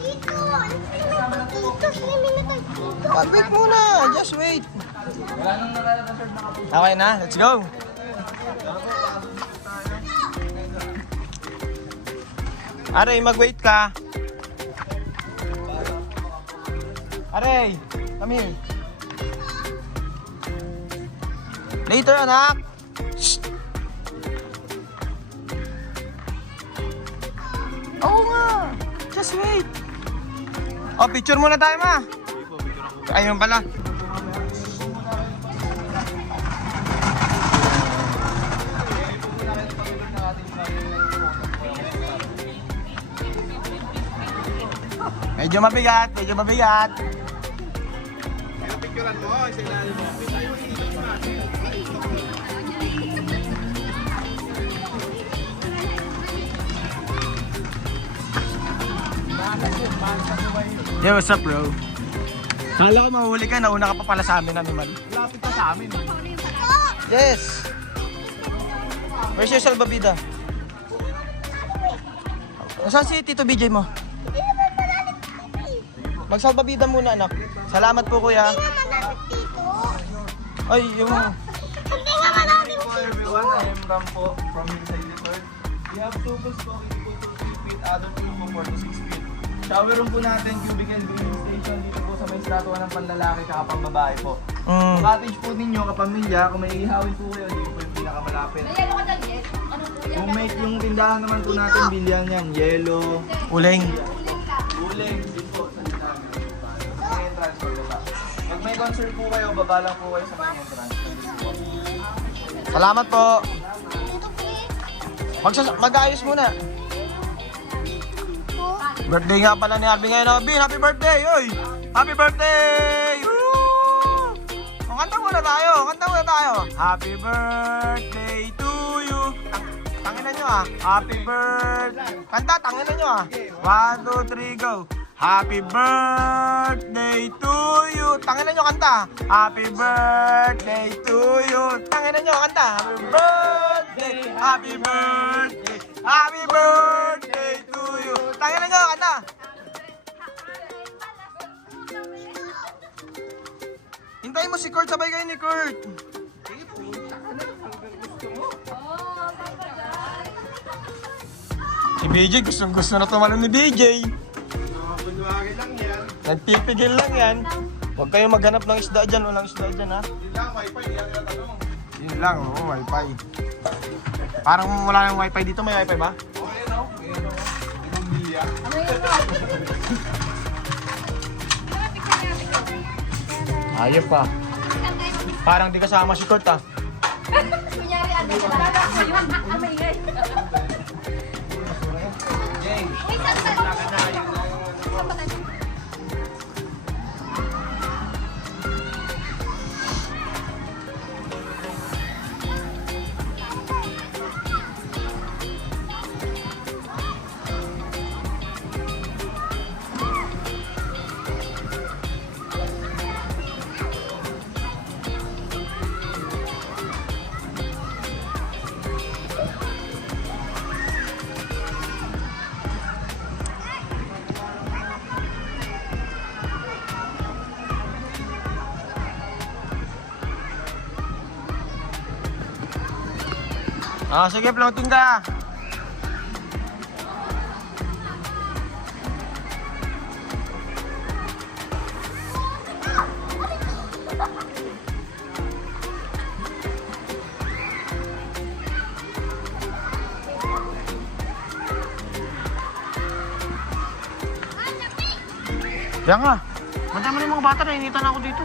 Tito, Tito, swimming na tayo. Tito. Wait muna, just wait. Wala nang naka-reserve na kapag. Okay na, let's go. Aray, mag-wait ka. Aray, come here. Later, anak. Shh. Oo nga. Just wait. Oh, picture muna tayo, ma. Ayun pala. Medyo mabigat, medyo mabigat. Picturean mo, isa ilalim mo. Yo, what's up, bro? Kala ko mahuli ka, nauna ka pa pala sa amin, animal. Lapit ka sa amin. Yes! Where's your salbabida? Saan si Tito BJ mo? Magsalbabida muna, anak. Salamat po, kuya. Hindi nga malapit, Tito. Ay, yung... Hindi nga malapit, Hello everyone, I am Ram po from Inside the Third. We have two bus po, equal to 3 feet, other two po 4 to 6 feet. Shower room po natin, cubic and bathing station dito po sa may estratuan ng panlalaki kaka pang babae po. Yung cottage po ninyo, kapamilya, kung may ihawin po kayo, dito po yung pinakamalapit. Kung may yung tindahan naman po natin, bilyan yan, yellow, Uling. uling, din po sa tindahan. May entrance po baba. Pag may concert po kayo, baba lang po kayo sa may entrance. Salamat po. Mag-ayos muna. Birthday nga pala ni Arvin ngayon. Arvin, happy birthday! Oy! Happy birthday! Woo! O, kanta muna tayo. Kanta muna tayo. Happy birthday to you. Tanginan nyo ah. Happy birthday. Kanta, tanginan nyo ah. 1, 2, 3, go. Happy birthday to you. Tanginan nyo kanta. Happy birthday to you. Tanginan nyo kanta. Happy birthday. Happy birthday. Happy birthday to you. Tanginan nyo kanta. Hintayin mo si Kurt. Sabay kayo ni Kurt. Si BJ, gustong-gusto na tumalon ni BJ. Pagwagi lang yan. Nagpipigil lang yan. Huwag kayong maghanap ng isda dyan. Walang isda dyan, ha? Yun lang, wifi, hindi lang tinatanong. Yun lang, oo, wifi. Parang wala ng wifi dito. May wifi ba? Okay, no? Ayan, no? Ibang bilya. Ayop pa. Parang di kasama si Kurt, ha? Kunyari, ano ka lang ako yun. Ang maingay. Jay, Uy, saan Ah, sige, floating ka. Diyan nga. Bantay mo na yung mga bata. Nainitan ako dito.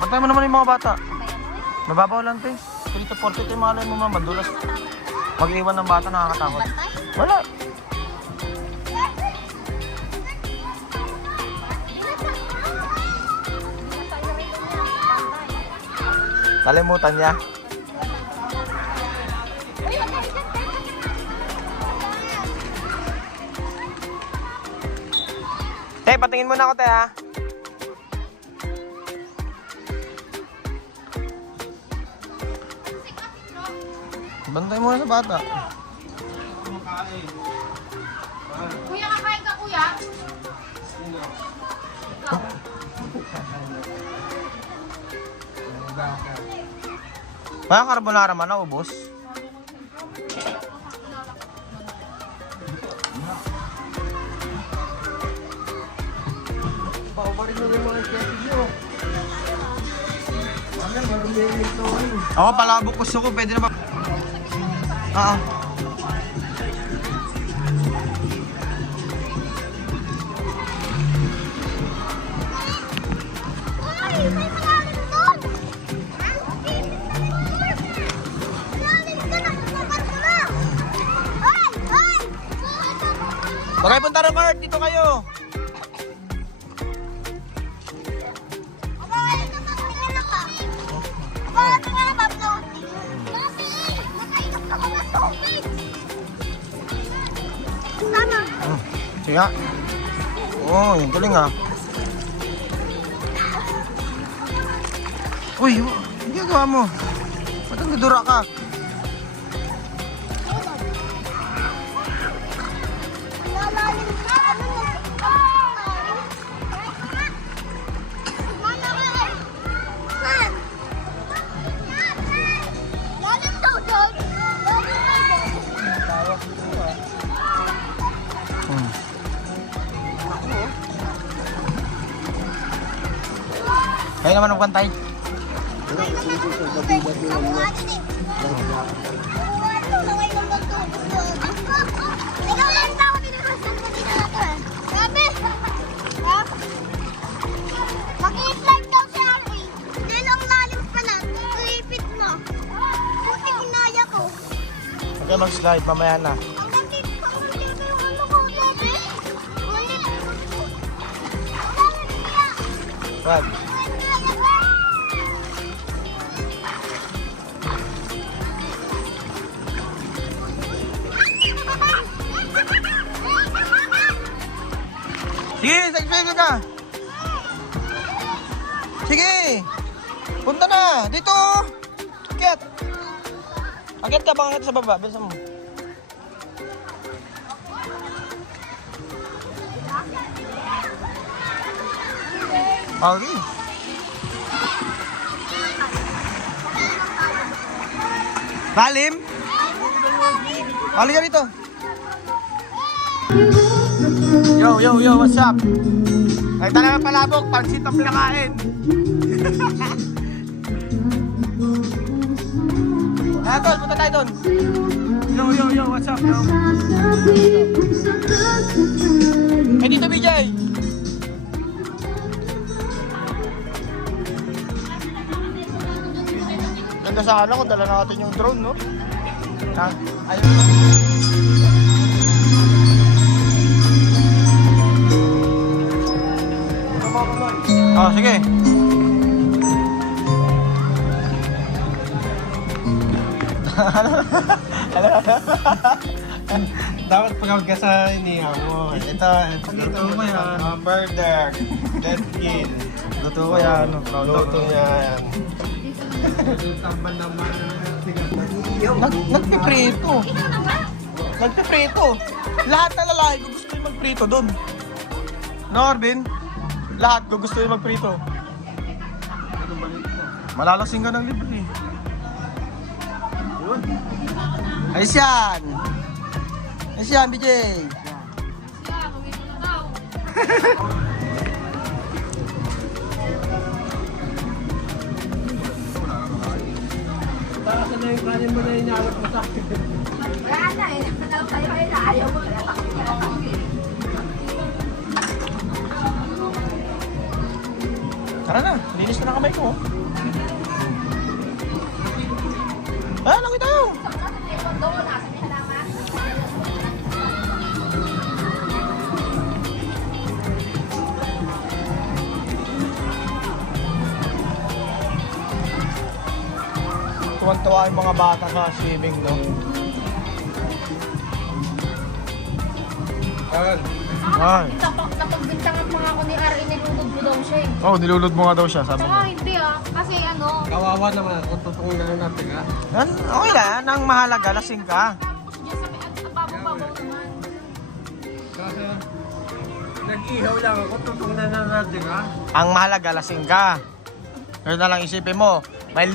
Bantay mo naman yung mga bata. Mababaw lang, te. 3 to 40 ito yung malay mo, mama. Madulas. Mag-iwan ng bata, nakakatakot. Wala. Kalimutan niya. Te, patingin muna ako, te, ha? Bantay muna sa bata. Kuya, kakain ka, kuya? Kaya carbonara man naubos. Paubarin mo yung mga chef nyo. Ano, marumili ito. Ako palabok gusto ko, pwede na ba? Oo. Ay, may malalim doon! Malalim ka na! Susukat mo na! Ay! Ay! Bagay punta ng cart, dito kayo. Abay, tingnan ako! Abay, tingnan ako! Mami! Nakainom ka mga tubig! Tama! Sige nga. Oo, yung galing ah. Uy, hindi gawa mo. Ba't ang dudura ka? Lalalim ka! Ano na? Mana ka! Man! Lalim daw doon! Lalim daw doon! Hmm. Kayo naman magbantay. Okay, mag-slide. Mamaya na. Brad. Sige, sa-explain ka. Sige. Punta na. Dito. Akyat. Akyat ka, baka sa baba. Bilisan mo. Okay. Lalim? Balik ka dito. Yo, what's up? Ay talaga palabok, pansit ang pinakain. Tol, punta tayo doon. Yo, what's up, yo? Eh, dito, BJ. Ganda sana kung dala natin yung drone, no? Ha? Ayun. Oh, sige. Dapat pagkawag ka sa inihaw mo. Ito mo yan. Burger. Dead skin. Luto ko yan. Luto niya yan. Nagpiprito. Nagpiprito. Lahat na lalaki gusto yung magprito doon. No, Arvin? Lahat gusto yung magprito. Malalasing ka ng libre. Ayos yan. Ayos yan, BJ. Saan na yung kanin mo na inawat mo sa akin? Wala na eh. Nagkakaroon tayo kayo na ayaw mo. Tara na, linis na ng kamay ko. Ah, langoy tayo. Tuwan-tuwa yung mga bata sa swimming, no? Ay. Napagbintangan pa nga ako ni R, inilugod mo daw siya eh. Oh, nilulod mo nga daw siya, sabi Saka niya. hindi ah. Kasi ano, Kawawa naman kung totoong gano'n natin ha. Okay lang, ang mahalaga, lasing ka. tapos dyan sa may babaw-babaw naman. Kasi nag-ihaw lang ako, totoong natin ha. Ang mahalaga, lasing ka. Kaya na lang isipin mo, may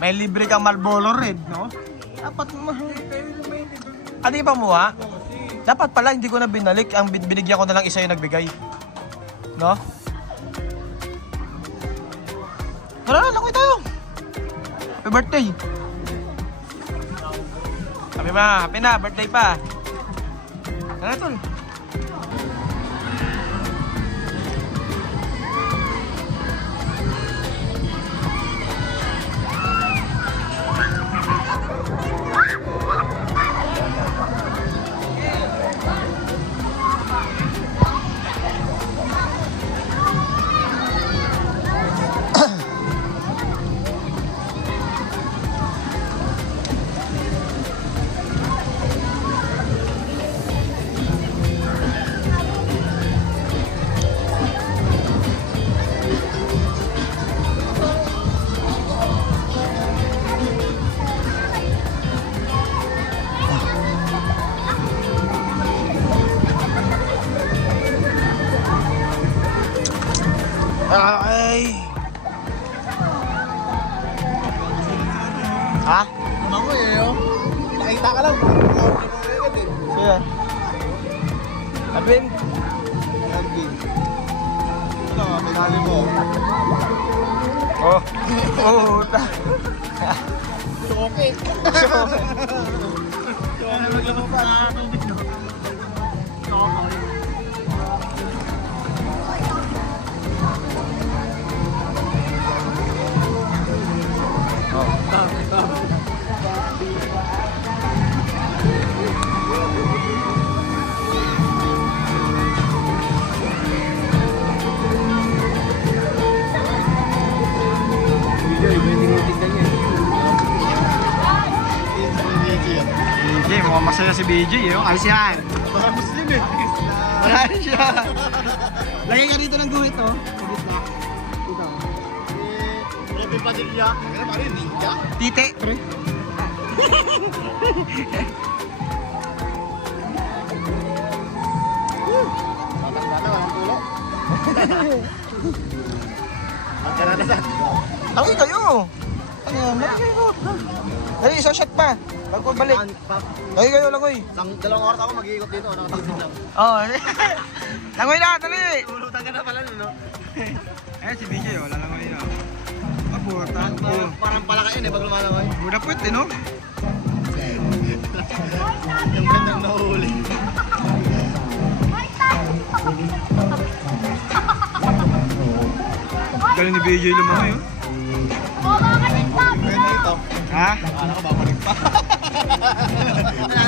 may libre kang Marlboro Red, no? Dapat mo. Ano yung pamuha? Dapat pala, hindi ko na binalik. Ang binigyan ko na lang isa yung nagbigay. No? Tara na, lakoy tayo. Happy birthday. Happy na, birthday pa. Tara, tol. Ay. Ha? Ako eh, oh. Nakita ka lang. Sige. Abin. Alvin. Ito, pinali mo. Oh. Oh, ta. Okay. Maglabas pa na tubig, no? BJ, mukhang masaya si BJ, oh. Alis yan. Baka Muslim eh. Alis yan. Lagay ka dito ng guhit, oh. Sa gitna. Dito. Robin Padilla. Kaya pa rin, ninja. Tite. Bata-bata, walang tulo. Magkaranasan. Tangi kayo. Ano yan? Lagay ko. Dali, isang shot pa. Bago balik. Tangi kayo, langoy. Dalawang oras ako mag-iikot dito, nakatisin lang. Oo. Langoy na, dali. Tulutan ka na pala nun, no? Ayan si BJ, oh. Lalangoy na. Mabuta. Parang palakain eh, pag lumalangoy. Buda po ito, no? Yung gandang nahuli. Galing ni BJ lumangoy, oh. Pwede ito. Ha? Akala ko babalik pa.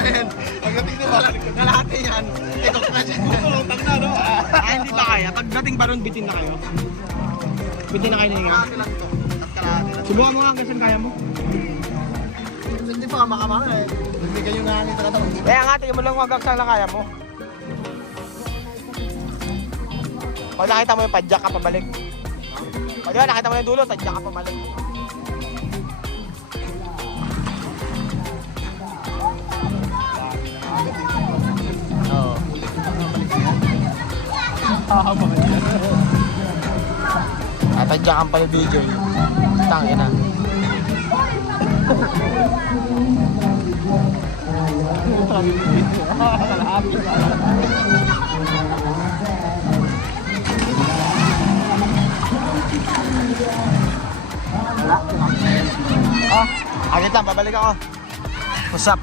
Ayan, pagdating na babalik ko. Kalahati yan. Ito na siya. Tulutang na, no? Hindi pa kaya. Pagdating ba ron, bitin na kayo? Bitin na kayo na nga? Kalahati lang ito. At kalahati lang. Subukan mo nga hanggang saan kaya mo. Hindi pa makamaka eh. Hindi kayo nangangit sa katawan. Kaya nga, tingin mo lang hanggang saan na kaya mo. Pag nakita mo yung padyak ka pabalik. Pag yun, nakita mo yung dulo, tadyak ka pabalik. Oo. Tatadyakan pa yung video. Tangin na. Oh, agad lang, babalik ako. What's up?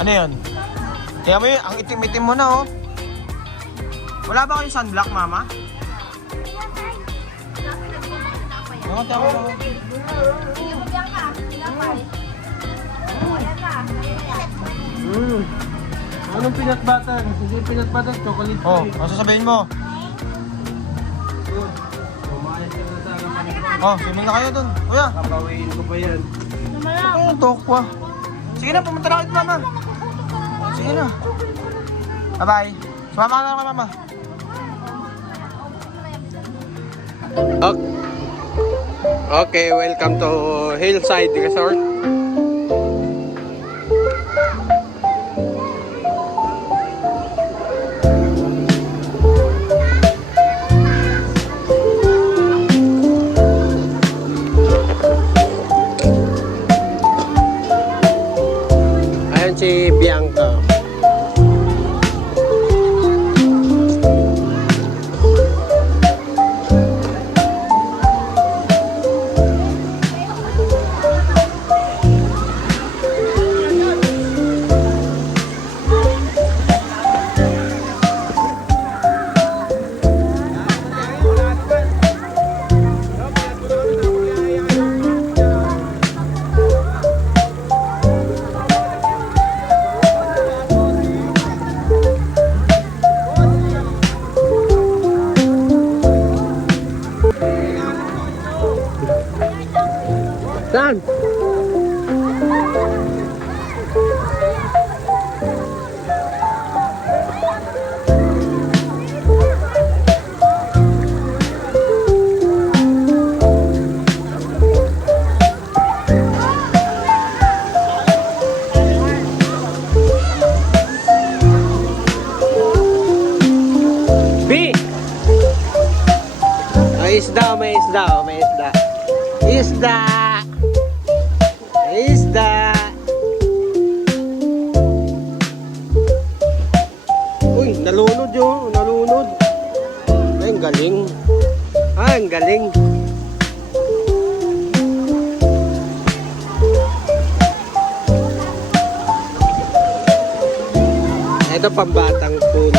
Ano yun? Kaya mo yun, ang itim-itim mo na, oh. Wala ba kayong sunblock, mama? Nakata ako lang. Anong peanut butter? Hindi peanut butter, chocolate Oh, ano sasabihin mo? Oh, swimming na kayo dun. Kuya. Kapawiin ko pa yan. Oh, tokwa. Sige na, pumunta na kayo, mama. Sige na. Bye-bye. Sumama ka na kay mama. Okay, welcome to Hillside Resort. Ayan si Bianca. Saan? B! May isda, may isda, may isda. Isda! Isda! Uy, nalunod yun, nalunod. Ay, ang galing. Ah, ang galing. Ito pambatang pool.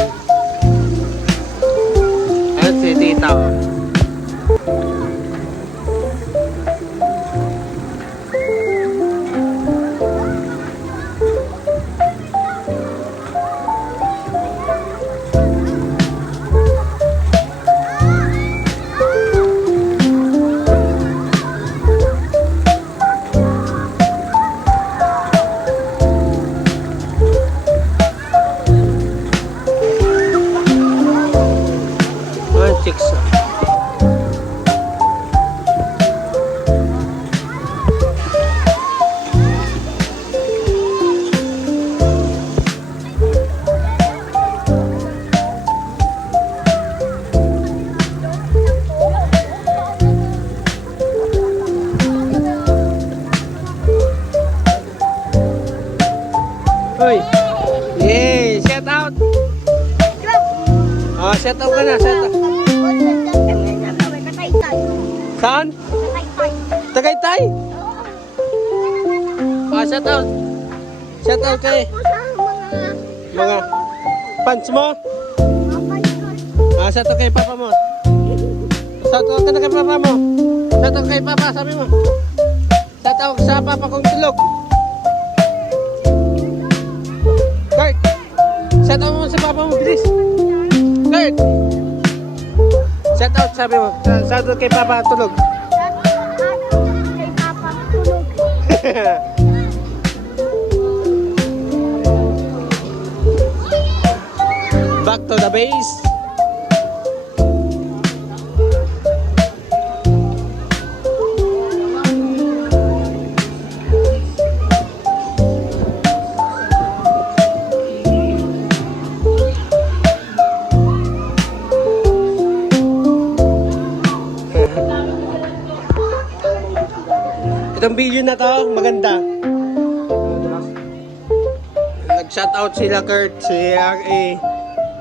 Ayan si tita. Oh. Chicks. Hoy. Yay, shout out. Ah, shout out ka na, shout out. Saan? Tagaytay? Ah, shout out. Shout out kay mga fans mo. Ah, shout out kay papa mo. Shout out ka na kay papa mo. Shout out kay papa, sabi mo. Shout out sa papa kong tulog. Kurt, shout out mo sa papa mo, bilis. Kurt, shout out, sabi mo. Shout out kay papa tulog. Back to the base. Itong video na to, maganda. Nag-shoutout sila Kurt, si RA.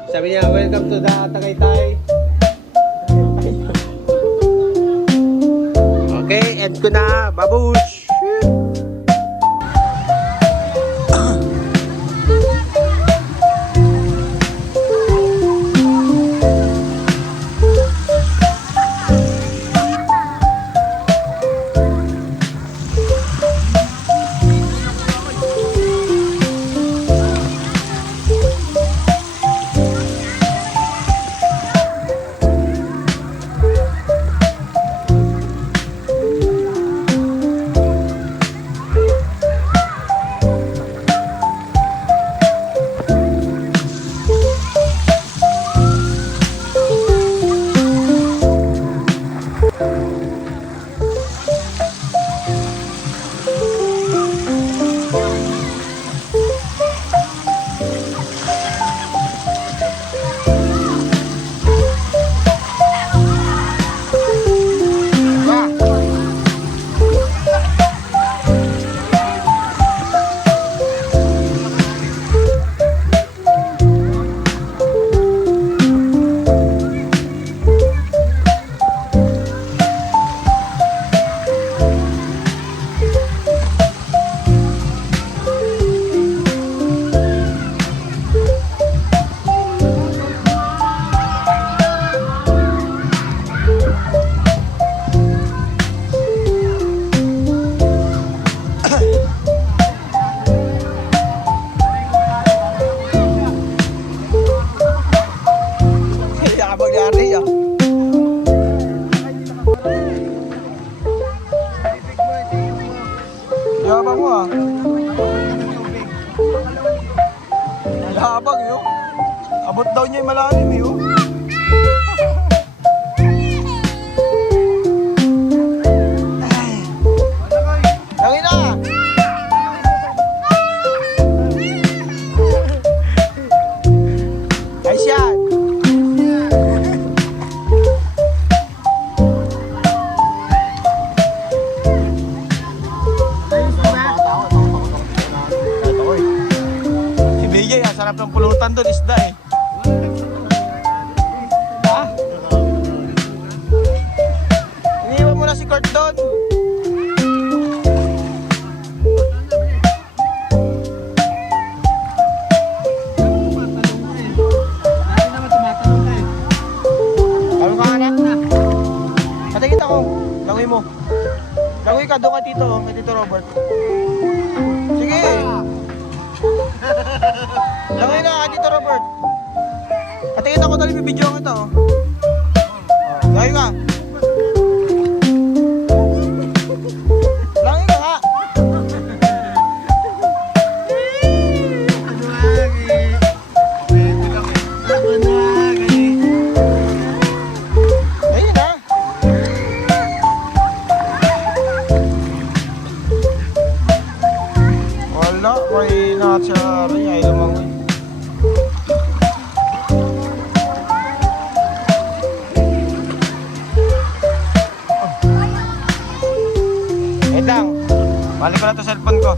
Sabi niya, welcome to the Tagaytay. Okay, end ko na. Babush! Yabang mo ah. Yabang yun. Abot daw niya yung malalim yun. Langin na! Ayos yan! Si BJ, ang sarap ng pulutan doon, isda eh. Ha? Iniwan mo na si Kurt doon. Kami ka anak? Patingin ako. Langoy mo. Langoy ka, doon ka Tito, kay Tito Robert. Sige. Langoy na, kay Tito Robert. Patingin ako, dali bibidyo kita oh. Langoy ka. Langoy ka ha. Ayun na. Wala, may natsari. Ay lumangoy. Wait lang. Balik ko na ito cellphone ko.